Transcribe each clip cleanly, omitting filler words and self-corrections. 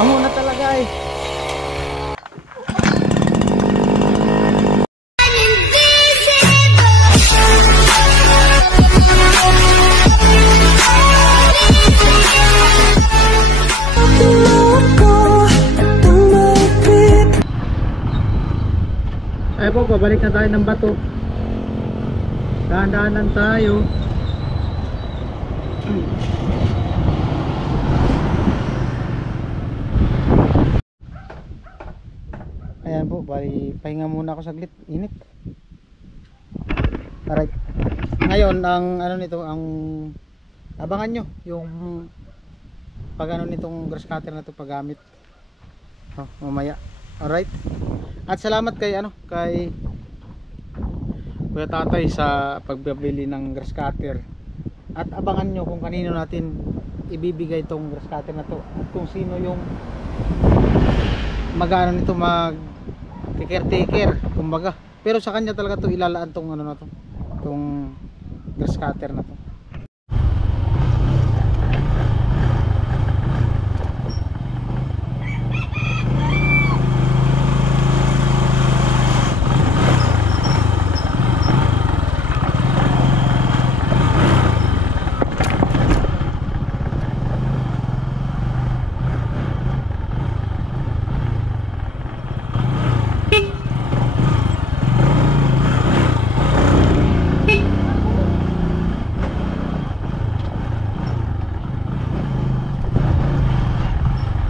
Amo na talaga eh. Ay po, pabalik na tayo ng bato. Dahan-dahanan tayo. Ayan po, bali pahinga muna ako saglit, init. Alright. Ngayon ang ano nito, ang abangan nyo yung pag ano nitong grass cutter na to paggamit. Mamaya. Alright. At salamat kay kay Kuya Tatay sa pagbibili ng grass cutter. At abangan nyo kung kanino natin ibibigay itong grass cutter na to at kung sino yung mag-ano nito, caretaker kumbaga. Pero sa kanya talaga to ilalaan tong ano na to, tong grass cutter na to.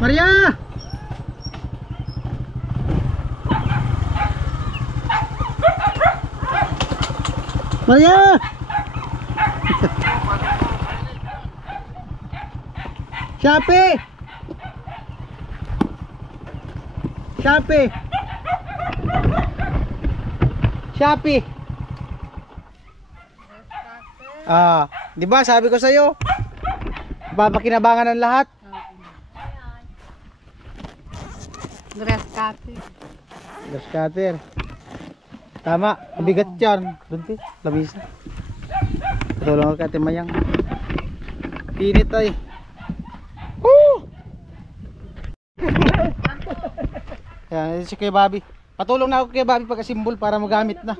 Maria! Maria! Shopee! Shopee! Shopee! Di ba sabi ko sa iyo? Papakinabangan ng lahat. Grass cutter. Grass cutter. Tama, mabigat yan. Doon labisa. Patulong ako kay Ate Mayang. Init ay. Yan, si Kuya Bobby. Patulong na ako kay Bobby pagka-simbol para magamit na.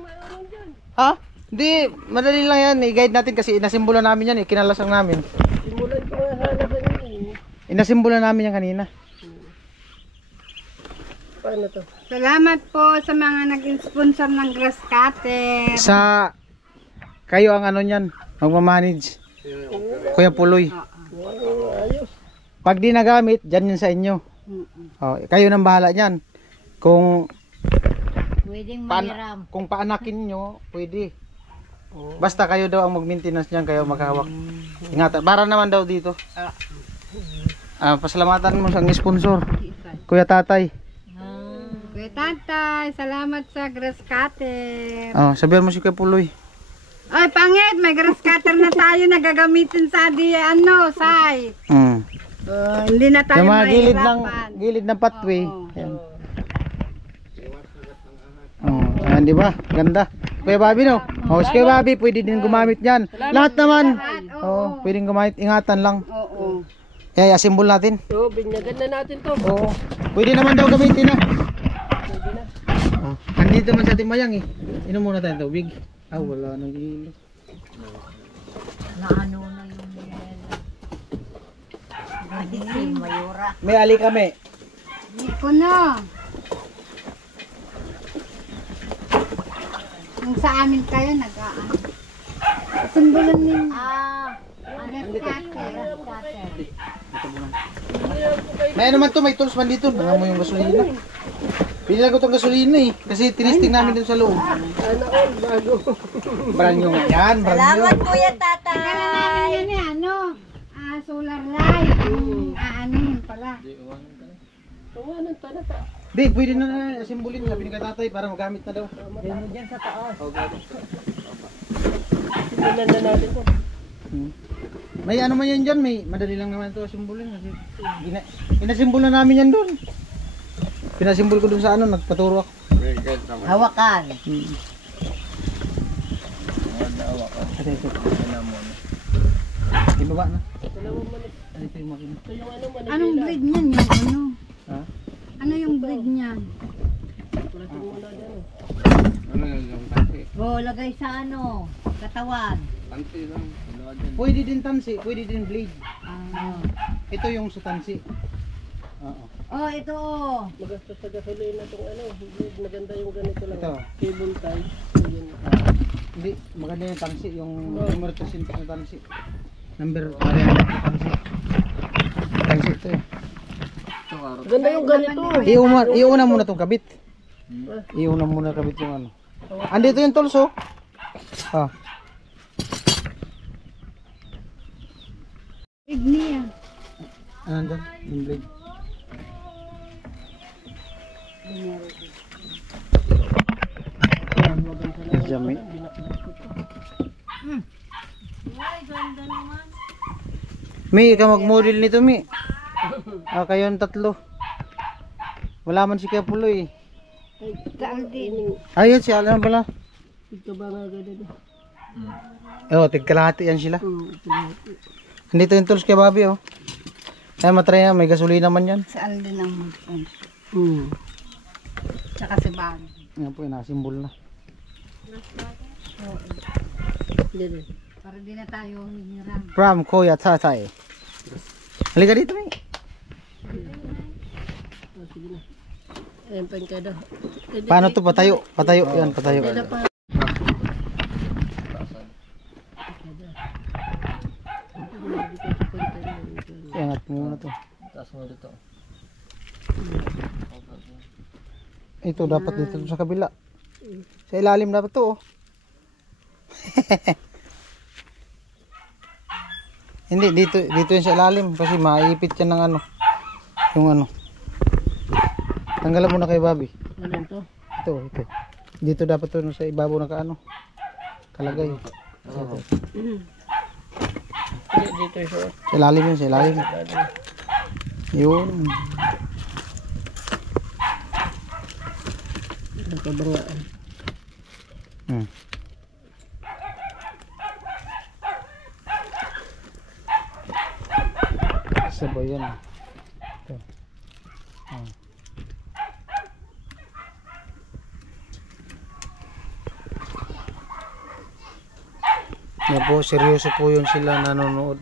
Ha? Hindi, madali lang yan. I-guide natin kasi inasimbolan namin yan. Kinalasang namin. Simulan ko nga sana kanina. Inasimbolan namin yan kanina. Paano to? Salamat po sa mga nag-sponsor ng grass cutter. Sa kayo ang ano niyan, magmamanage. Kuya Puloy. Pag di nagamit, dyan yun sa inyo. Kayo nang bahala niyan. Kung kung paanakin nyo, pwede. Basta kayo daw ang mag-maintenance niyan, kayo maghawak. Ingatan, para naman daw dito. Pasalamatan mo sa sponsor, Kuya Tatay. Kuya Tatay, salamat sa grass cutter. Sabihan mo si Kuya Puloy. Ay, pangit, may grass cutter na tayo na gagamitin sa site. Hindi na tayo yung mga mahirapan. gilid ng pathway. Ayan. Ayan, di ba? Ganda. Kuya Bobby, no? Si Kuya Bobby, pwede din gumamit yan. Lahat naman. Pwedeng gumamit. Ingatan lang. Kaya asimbol natin. Binyagan na natin to. Pwede naman daw gamitin na. Andito man sa Ate Mayang eh. Inom muna tayo tubig. Wala nang hilo. Naano na yung Mayura. May ali kami. Hindi ko na. Nung sa amin kayo, nag-aan. Simbolan ninyo. May ano man to, may tools man dito. Baka mo yung gasolina. Pili lang ko itong gasolina eh. Kasi tinisting namin dito sa loob. Bago. Brand new nga yan. Salamat Kuya Tatay. Kala namin yan solar light. Aanihin pala. Di, pwede na simbolin. Sabi ni Tatay para magamit na daw. Diyan sa taas. Simbolan na natin to. May ano man yan dyan. May madali lang naman ito simbolin. Inasimbol na namin yan doon. Pinasimbol ko dun sa nagpaturo ako. Hawakan. Ibaba na. Anong grade niyan yung ano? Ano yung breed niya? Ano yung tansi? Oh, lagay sa ano, katawan. Tansi lang. Pwede din tansi, pwede din blade. Ah. Ito yung sa tansi. Oo. Oh, ito oh. Magastos sa gasolina itong ano, maganda yung ganito lang. Ito. Cable tie. Ayun. Hindi, maganda yung tansi, yung number 2 na tansi. Number tansi. Tansi ito eh. Maganda yung ganito. Iuna muna itong kabit. Iuna muna kabit yung ano. Andito yung tools oh. Ah. Breed niya. Ano dyan? Yung blade. Jami. Mi, ikaw mag-model nito, Mi. Ah, kayo ang tatlo. Wala man si Kapuloy. Saan din? Ayun, si Alan pala. Ito ba nga ganito? Oh, tigkalahati yan sila. Andito yung tools kay Bobby, oh. Ay, matry na, may gasolina man yan. Saan din ang tsaka si Bag. Yan po, nakasimbol na. Ganun. Para di na tayo hiram. From Kuya Tatay. Halika dito, Mi. Oh, sige na. Ayan pa yung kada. Paano to patayo? Patayo, yan, patayo. Kada pa. Iangat mo muna to. Taas mo dito. Ito dapat dito sa kabila. Sa ilalim dapat to, oh. Hindi, dito yung sa ilalim kasi maipit yan ng ano. Yung ano. Tanggalan mo na kay Bobby. Ano to? Ito. Dito dapat to sa ibabaw na kaano. Kalagay. Dito yung short. Sa ilalim yun, sa ilalim. Yun. Nakabangaan. Hmm. Sabay yan. Ito. Oh. Yan po, seryoso po yun sila nanonood.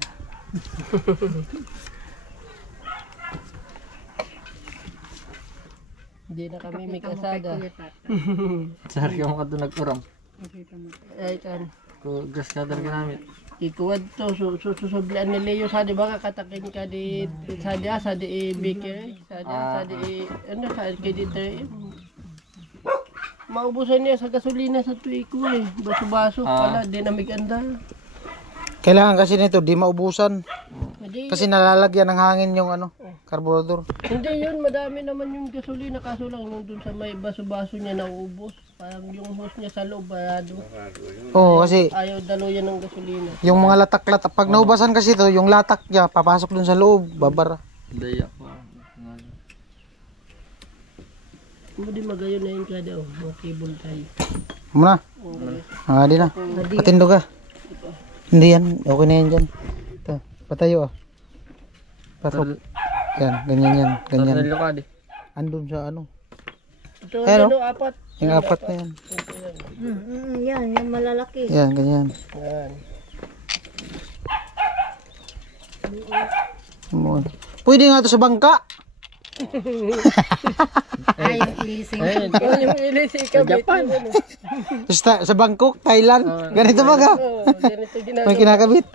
Hindi na kami may kasada. Sar ka mo ka doon nag-uram. Ay, kan. Kung gas cutter ka namin. Ikuwad to, susublian ni Leo, sadi ba kakatakin ka di, sadi i-baker, sadi ano, sadi ka dito maubusan niya sa gasolina sa tuwi ko eh, baso-baso, pala, di na maganda. Kailangan kasi nito, di maubusan. Hindi, Kasi nalalagyan ng hangin yung ano, carburetor. hindi yun, madami naman yung gasolina, kaso lang yung dun sa may baso-baso niya nauubos. Parang yung hose niya sa loob, barado. Oo, kasi Ayaw daluyan ng gasolina. yung mga latak-latak, pag naubasan kasi ito, yung latak niya, papasok dun sa loob, babara. Daya po. Hindi magayon na yun kada, oh, mga cable tie. Muna. Di na. Patindo ka. Hindi yan. Okay na yan dyan. Ito. Patayo ah. Pasok. Yan. Ganyan yan. Ganyan. Tornilyo ka di. Andun sa ano. Ito, Ayun, ano, apat. Yung apat na yan. Yan, yung malalaki. Yan. Ganyan. Yan. Pwede nga to sa bangka. Ay, yung ilising. Ayun, yung ilis ikabit. Japan. Sa Bangkok, Thailand. Ganito ba ka? Oo, ganito ginagawa. May kinakabit.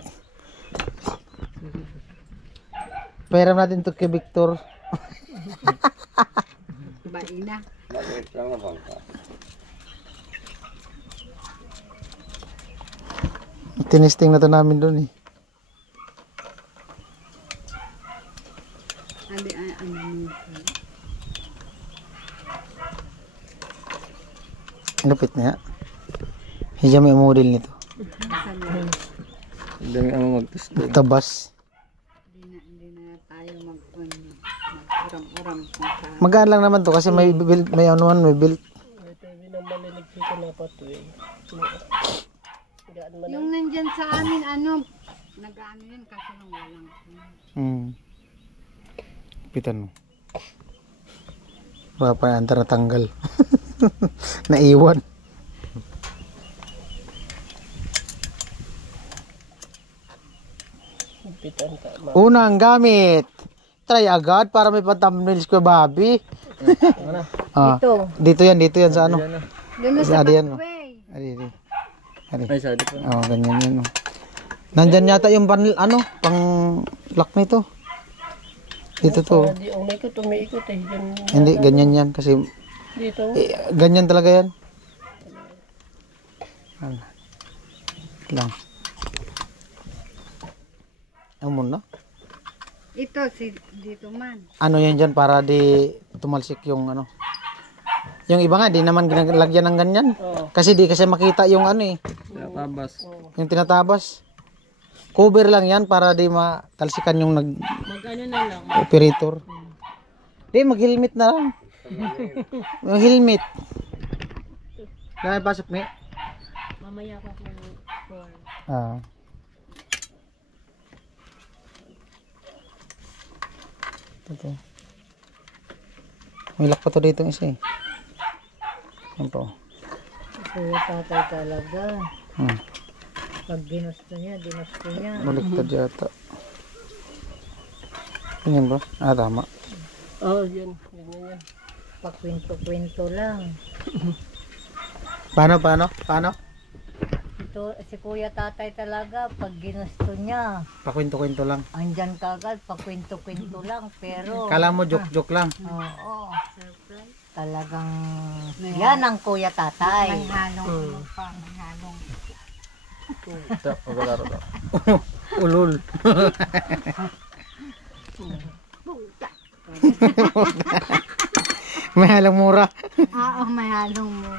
Pairam natin to kay Victor. Baina. Tinisting na to namin doon eh. Lupit na ya. Hiya may model nito. Dami ang mag-testing. Tabas. Hindi na tayo mag-uram-uram. Magaan lang naman to kasi may built, may anuan, may built. Ito yung binamalinig dito na pato eh. Gaan man. Yung nandyan sa amin, ano, nag-ano yan kasi nung walang. Pitan mo. Wala pa yan, natanggal. Naiwan. Pitan ka. Unang gamit. Try agad para may pa-thumbnails ko, Bobby. Ah, Ito. dito yan sa ano. Doon Sa sa yan. Oh. pathway. Ari. Ay, sabi ko. Oh, ganyan yan. Oh. Nandyan yata yung pang lock nito. Dito to. Di umikot, umiikot eh. Yan, Hindi, ganyan yan. Kasi dito. ganyan talaga yan. Ano? Lang. Ano muna? Ito, dito man. Ano yan dyan para di tumalsik yung ano. Yung iba nga, di naman ginalagyan ng ganyan. Oo. Kasi di kasi makita yung ano eh. Tabas. Yung tinatabas. Cover lang yan para di matalsikan yung Mag-ano na lang. operator. Di, mag-helmet na lang. Yung helmet. Kaya pasok ni? Mamaya pa po. Ah. Ito. May lock pa to dito isa eh. Yan po. Kuya tatay talaga. Hmm. Pag ginusto niya, ginusto niya. Baliktad yata. Ganyan ba? Ah, tama. Oh, yan. Ganyan yan. Pakwento-kwento lang. Paano? Ito, si kuya tatay talaga, pag ginusto niya, Pakwento-kwento lang. andyan kagad, pakwento-kwento lang. Pero, Kala mo joke-joke lang. oo. Talagang, yan ang kuya tatay. Halong lupa, halong. Ito, magalaro to. Ulul. May halang mura. May halong mo.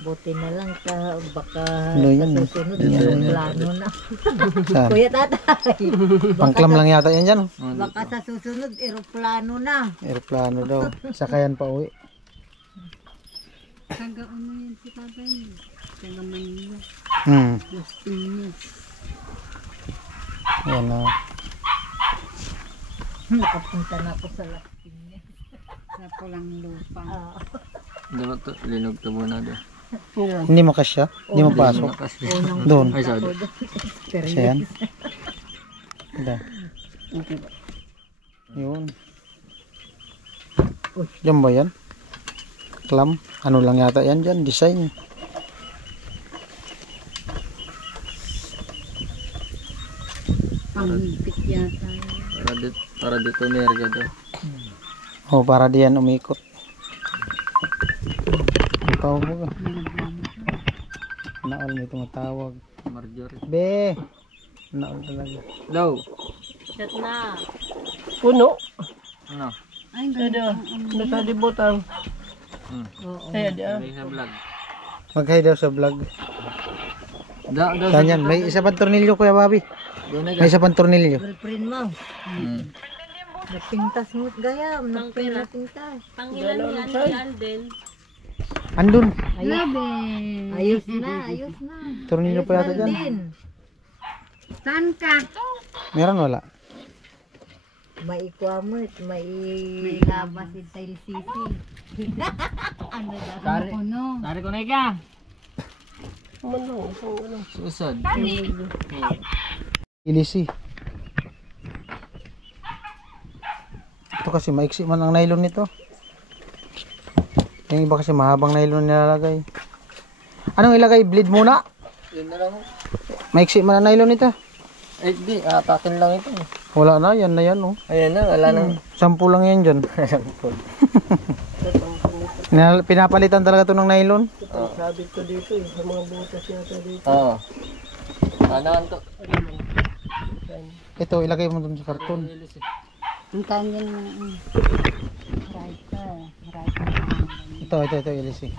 Buti na lang baka Ano yan, sa eh? susunod, Yan, yung yan. plano na. Saan? Kuya tatay, Pangklam lang yata yan dyan. baka sa susunod, eroplano na. Aeroplano daw. Sakayan pa uwi. Taga ano yan si tatay niya? Taga Manila. Las Piñas. Yan o. Nakapunta na ako sa Las Piñas. Sa pulang lupa. Diba to? Linog to muna doon. Yan. Hindi mo kasya? Hindi mo pasok? Kasi. Doon. Ay, sabi. Kasya yan? Ito. Yun. Diyan ba yan? Clam? Ano lang yata yan dyan? Design. Pangipit yata. Para dito merga daw. Oh, para diyan umikot. Ikaw mo ka. Naol may tumatawag. Marjorie. Be! Naol talaga. Low. Shot na. Puno. Ano? Ay, Ada. Nasa dibutang. Ay, ada. May sa vlog. Mag-hi daw sa vlog. Da. Saan yan? May isa pang tornilyo, Kuya Bobby. Doon na May isa pang tornilyo. Girlfriend mo. Napintas mo gayam. Napintas. Andun. Ayos na, ayos na. Tornilyo pa yata dyan. Din. Saan ka? Meron wala? Maikuha mo, may labas yung tail sisi. Ano daw? Puno. Tari ko na ka. Manong, isang ano. Susod. Ilisi. Ito kasi maiksi man ang nylon nito. Yung iba kasi mahabang nylon nilalagay. Anong ilagay? Bleed muna? Yun na lang. Maiksi man ang nylon nito. Eh, di. Atakin lang ito. Wala na, yan na yan oh. Ayan na. Wala nang. Sampu lang yan dyan. Pinapalitan talaga to ng nylon. Sabi ko dito eh. Sa mga butas yata dito. Oo. Ano to? Ito, ilagay mo dun sa karton. Ang kanya naman. Writer. Ito, ilisi.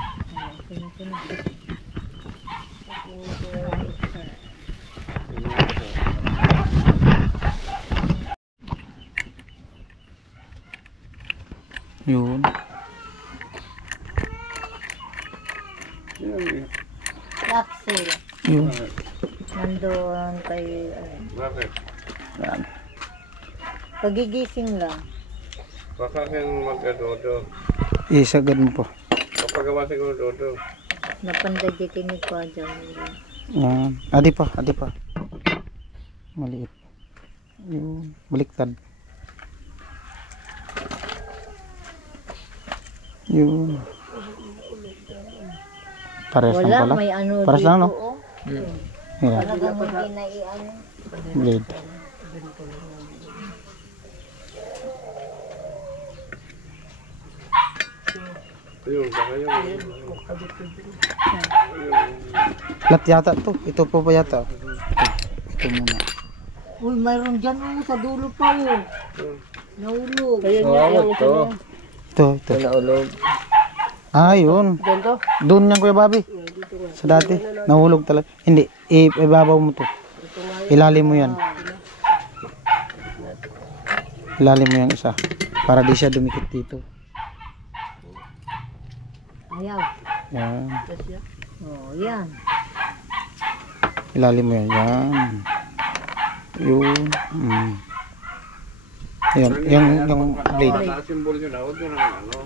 Yun. Capsule. Yun. Nandoon kay... Yan. Pagigising lang. Baka kan mag-dodo. Isagad mo po. Kapagawa siguro dodo. Napanday di kinig ko dyan. Yan. Adi pa. Maliit. Yun. Baliktad. Yun. Pares lang Wala, pala. may ano Pares dito. lang, no? Oh. Yan. Talagang hindi na i-ano. Blade. Ayun, baka yun. Lahat yata to. Ito po pa yata. Ito muna. Uy, mayroon dyan sa dulo pa oh. Nahulog. Ayun Oo, yan, yung ito. Ito. Ito na ulog. Ah, yun. Diyan to. Doon yan, Kuya Bobby. Sa dati. Nahulog talaga. Hindi. Ibabaw mo to. Ilalim mo yan. Ilalim mo yung isa. Para di siya dumikit dito. Ayaw. Yan. Oh, yan. Ilalim mo yan. Yan. Yun. Yun. Yung blade. Para simbol yun, huwag yun ang ano.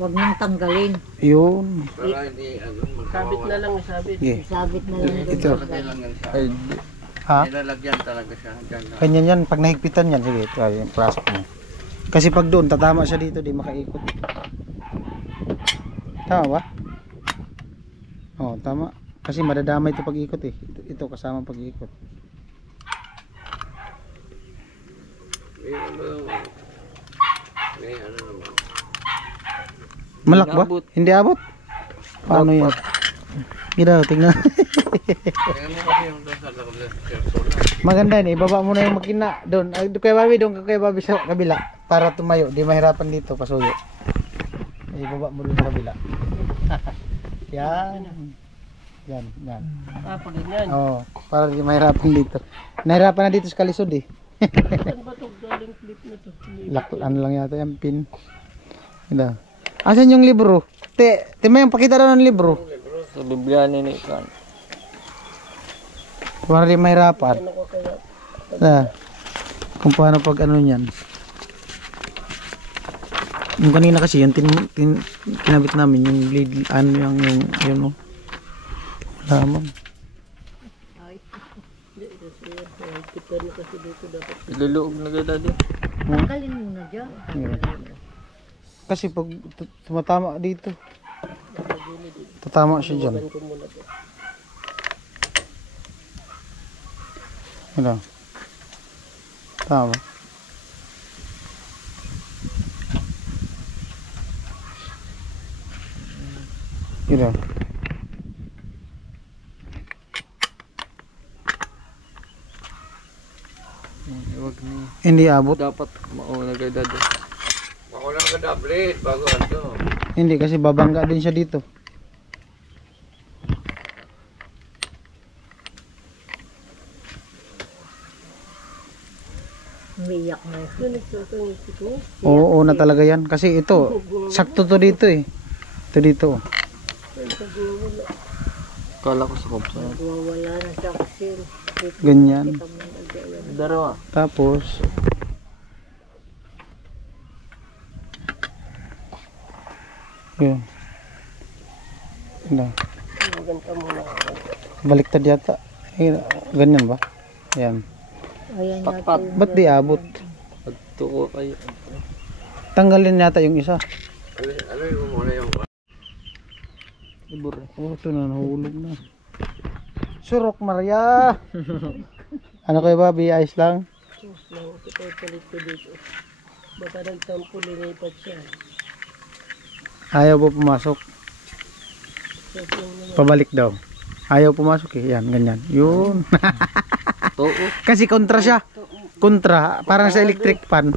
Huwag niyong tanggalin. Yun. Para hindi, ano, Sabit na lang, sabit. Yeah. Sabit na lang doon. Ito. kailangan siya. Ay, di. Ha? Nilalagyan talaga siya. Diyan lang. Ganyan yan. Pag nahigpitan yan. Sige. Try yung prasok mo. Kasi pag doon, tatama siya dito. Di makaikot. Tama ba? Oo, tama. Kasi madadamay ito pag ikot eh. Ito kasama pag ikot. May ano naman. Malak ba? Abot. Hindi abot? Paano yan? Gila, tingnan. Kaya mo kasi yung doon sa solar. Maganda yun. Ibaba mo na yung makina. Doon. Kaya Bobby, doon kaya Bobby sa kabila. Para tumayo. Di mahirapan dito. Pasuyo. Ibaba mo doon sa kabila. Yan. Yan. Yan. Ah, pag ganyan. Oo. Para di mahirapan dito. Nahirapan na dito sa kalisod eh. Saan ba ito? Galing clip na to. Ano lang yata yung pin. Ito. Asan yung libro? May yung pakita daw ng libro. Sa Biblia ni Kan. Para di mahirapan. Kung paano pag ano yan. Yung kanina kasi yung kinabit namin yung blade, ano yung yun o. Wala mo. Iluluog na gada din. Tanggalin mo na dyan. Kasi pag tumatama dito. Tatama siya dyan. Ano? Tama. Gila. Huwag ni. Hindi abot. Dapat mauna gada din. Ako lang ka-doublet bago ano. Hindi kasi babangga din siya dito. Umiyak na yun. Oo na talaga yan. Kasi ito, sakto to dito eh. Ito dito. Kala ko sa kopsa. Wala na siya kasi. Ganyan. Darawa. Tapos, yun. Ano? Baliktad yata. Ganyan ba? Yan. Ayan Pat-pat. Ba't di abot? Pagtuko kayo. Tanggalin yata yung isa. Ano yung muna yung Ibur. Oh, ito na, nahulog na. Surok Maria! Ano kayo ba? Ayos lang? Baka nagtampo, linipat siya. Ayaw po pumasok. Pabalik daw. Ayaw pumasok eh. Yan, ganyan. Yun. Tuo. Kasi kontra siya. Kontra. Parang sa electric fan.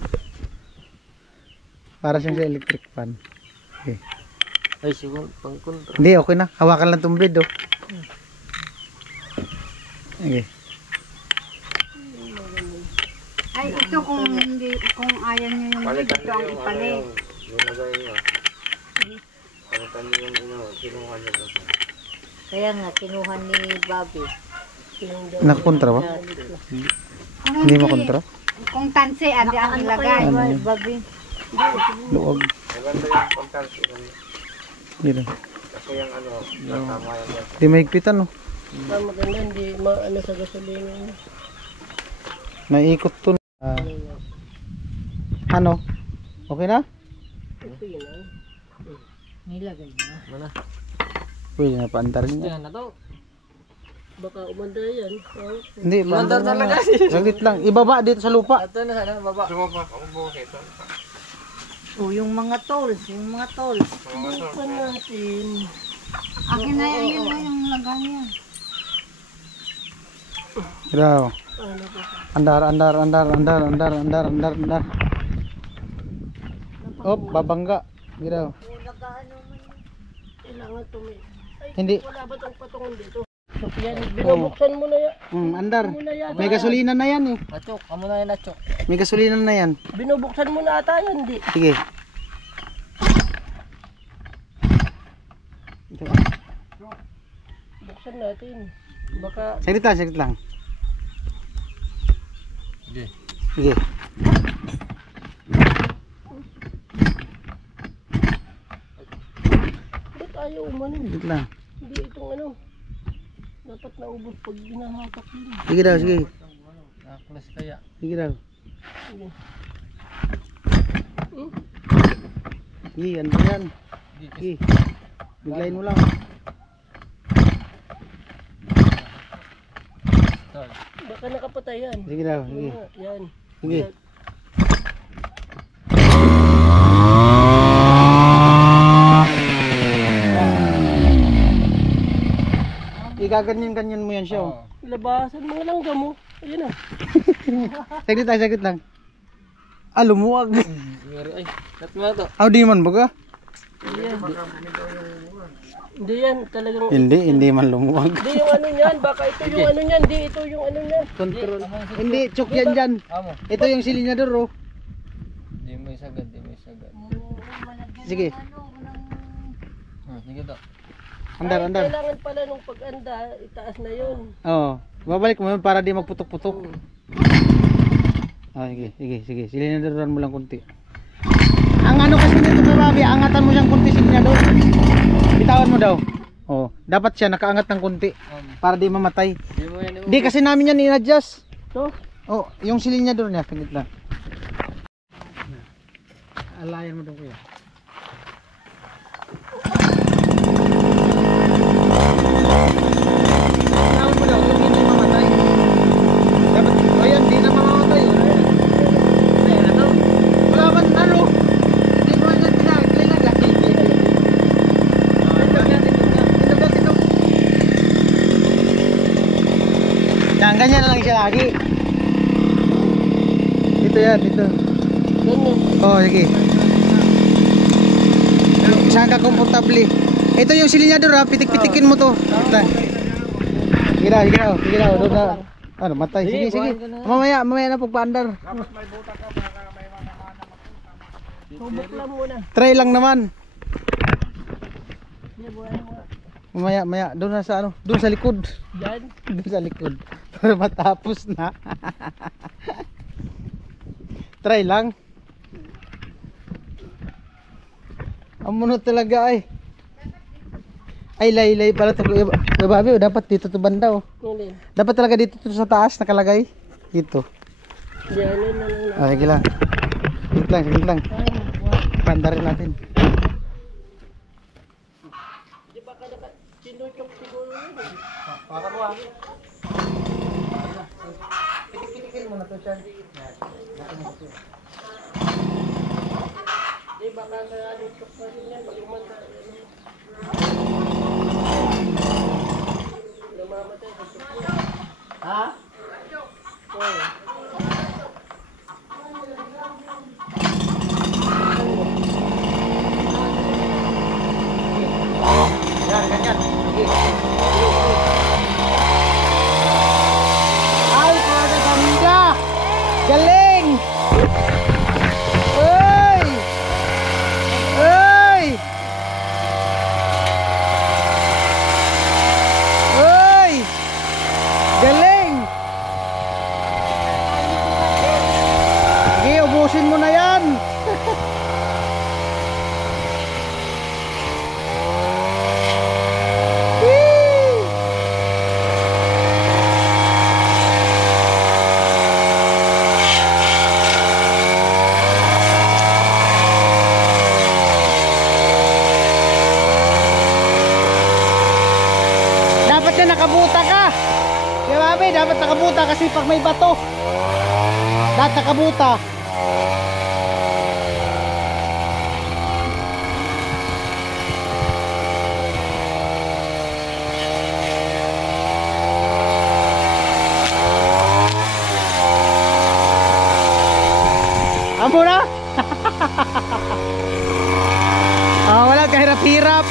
Para siyang sa electric fan. Okay. Ay, siguro pang kontra. Hindi, okay na. Hawakan lang itong blade, oh. Okay. Ay, ito kung hindi, kung ayaw nyo yung palitan ito ang niyo yung ano ipalit. yung ginagay niyo. Palitan niyo yung ano, kinuha niyo doon. Kaya nga, kinuha ni Bobby. Nakakontra ba? Kung Hindi makontra? Kung tansi, adi ang ilagay. Ano yun? Babi. Luog. Maganda yung pagkalsi. Yun. Kasi yung ano, natama yan. Di mahigpitan no. Maganda, hindi maano sa gasolina. Naikot to. Ano? Okay na? Okay na. Nilagay mo. Mana? Pwede na paantar niya. Yan na to. Baka umanda yan. Oh. Hindi, paantar talaga. Saglit lang. Ibaba dito sa lupa. Ito na sana, baba. Sumaba, ako buhok ito. Oh, yung mga tolls, Bukan natin. Akin na yan, yun na yung lagay niya. Graw. Ano ba? Andar. Op, babangga. Graw. Kailangan tumi. Ay, Hindi. wala ba itong patungon dito? So, yan, binubuksan mo na yan. Andar. Muna yan. May gasolina na yan eh. Achok, amo na yan, achok. May gasolina na yan. Binubuksan mo na ata yan, di. Sige. Buksan natin. Baka Saglit lang. Sige. Sige. ba't ayaw umano? Saglit lang. Hindi itong ano. Dapat naubos pag ginahatak yun. Sige daw, sige. Nakaklas kaya. Sige daw. Sige. Sige, ano ba yan? Sige. Biglayin mo lang. Baka nakapatay yan. Sige daw, sige. Yan. Sige. Igaganyan-ganyan mo yan siya. Oh. Labasan mo lang gamo. Ayun na. Saglit lang. Lumuwag. Ay, lat mo na to. Di man baga? Hindi yan. Talagang. Hindi man lumuwag. Hindi yung ano niyan. Baka ito yung ano niyan. Hindi ito yung ano niyan. Control. Hindi, chok yan dyan. Amo. Ito yung silinyador oh. Di mo isagad, di mo isagad. Sige. Sige to. Andar. Kailangan pala nung pag-anda, itaas na yun. Oo. Babalik mo yun para di magputok-putok. Sige. Silinyadoran mo lang kunti. Ang ano kasi nito bababi, angatan mo siyang kunti silinyador. Bitawan mo daw. Oh, dapat siya nakaangat ng kunti para di mamatay. Di mo yan. Di kasi namin yan in-adjust. So, Oh, yung silinyador niya, tingit lang. Alayan mo daw kuya. Bitawan mo daw, yung hindi mamatay. Dapat, ayan, di na mamamatay. Ayan na daw. Wala man, ano? Hindi mo yan pinagkailangan. Yan, ganyan na lang siya lagi. Dito yan, dito. ganyan. Oh, sige. Saan ka komportable? Ito yung silinyador ha, pitik-pitikin mo to. Sige daw, doon na. Ano, matay. Sige. Mamaya na pagpaandar. Subok lang muna. Try lang naman. Mamaya, doon na sa ano, doon sa likod. Yan. Doon sa likod. Para matapos na. Try lang. Amunod talaga ay. Ay laylay pala to. Bababi, dapat dito to banda oh. Nilin. Dapat talaga dito to sa taas nakalagay. Dito. Yan na lang. Sige lang. Sige lang. Pandarin natin. Di ba ka sinutok siguro yun eh. Baka mo ah. Pitik-pitikin mo na to siya. Di ba ka sinutok pa rin yan. Pag umanda. Namamatay. Ha? Oo. Yan, ganyan. Ay, kagaganda! Galing! Uy! Uy! Uy! Galing! Ayusin mo na yan. Dapat na nakabuta ka. Kaya mami, dapat nakabuta kasi pag may bato, dapat nakabuta. Amo na? Wala kahirap-hirap.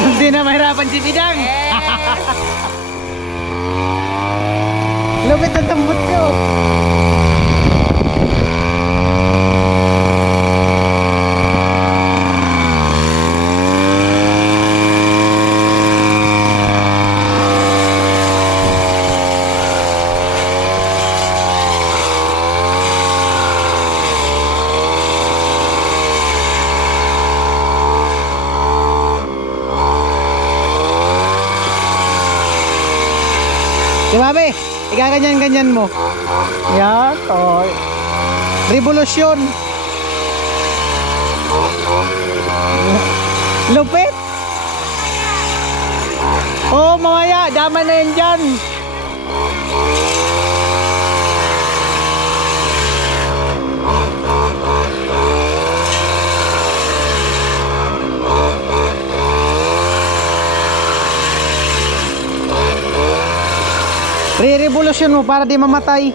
Hindi na mahirapan si Bidang. Lupit ang tambot ko. Si Mami, igaganyan-ganyan mo. Yan, oh. Revolusyon. Lupit. Oh, mamaya, dama na yan dyan. Re-revolusyon mo para di mamatay.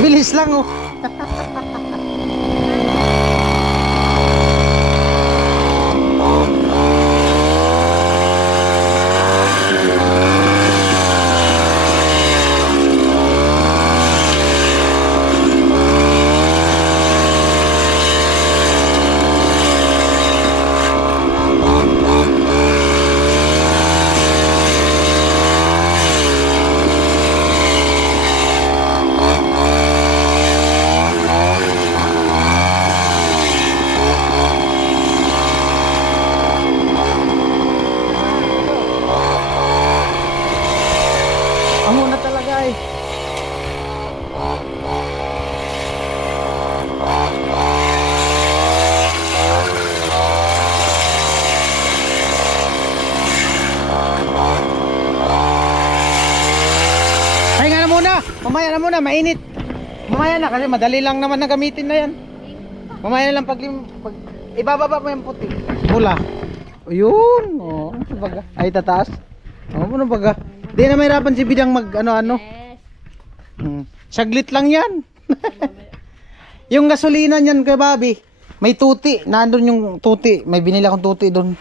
Bilis lang oh. Amo na talaga eh. Pahinga na muna. Mamaya na muna, mainit. Mamaya na kasi madali lang naman na gamitin na yan. Mamaya na lang pag ibababa mo yung puti. Pula. Ayun. Oh, baga. Ay tataas. Oh, ano baga? Di na mahirapan si Bidang mag ano-ano. Saglit lang yan. Yung gasolina niyan kay Bobby, may tuti. Nandun yung tuti. May binili akong tuti doon.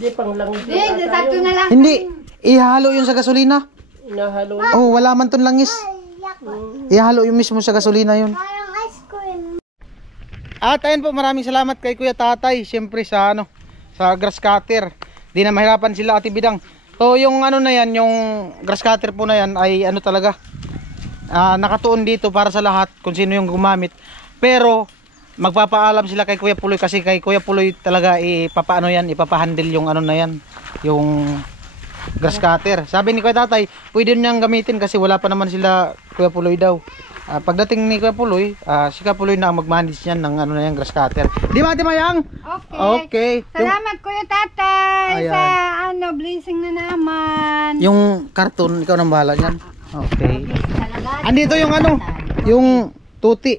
Di pang lang. Hindi, sakto na lang. Hindi. Ihalo yun sa gasolina. Inahalo. Oh, wala man ton langis. Ihalo yung mismo sa gasolina yun. At ayun po, maraming salamat kay Kuya Tatay. Siyempre sa sa grass cutter. Di na mahirapan sila Ate Bidang. So yung ano na yan, yung grass cutter po na yan ay ano talaga, nakatuon dito para sa lahat kung sino yung gumamit. Pero magpapaalam sila kay Kuya Puloy kasi kay Kuya Puloy talaga ipapaano yan, ipapahandle yung ano na yan, yung grass cutter. Sabi ni Kuya Tatay, pwede niyang gamitin kasi wala pa naman sila Kuya Puloy daw. Pagdating ni Kuya Puloy, si Kuya Puloy na ang mag-manage niyan ng ano na yan, grass cutter. Di ba Ate Mayang? Okay. Salamat Kuya Tatay Ayan. sa blessing na naman. Yung karton, ikaw nang bahala niyan. Okay. Andito yung yung tuti.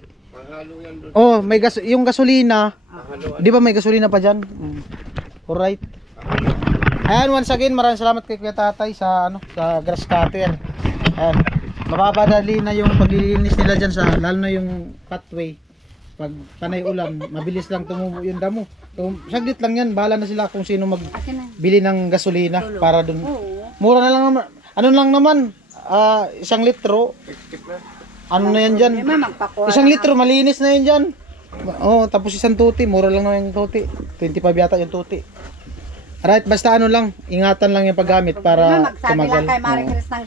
Oh, may yung gasolina. Di ba may gasolina pa diyan? Alright. Ayan, once again, maraming salamat kay Kuya Tatay sa sa grass cutter. Ayan. Mapapadali na yung paglilinis nila diyan sa lalo na yung pathway. Pag panay ulan, mabilis lang tumubo yung damo. So, saglit lang yan, bahala na sila kung sino magbili ng gasolina para dun. Mura na lang naman. Ano lang naman, 1 litro. Ano na yan dyan? Hindi man, magpakuha. 1 litro, malinis na yan dyan. Oh, tapos 1 tuti, mura lang naman yung tuti. 25 yata yung tuti. Alright, basta ano lang, ingatan lang yung paggamit para Magsabi tumagal. lang kay Marie Oo. Chris ng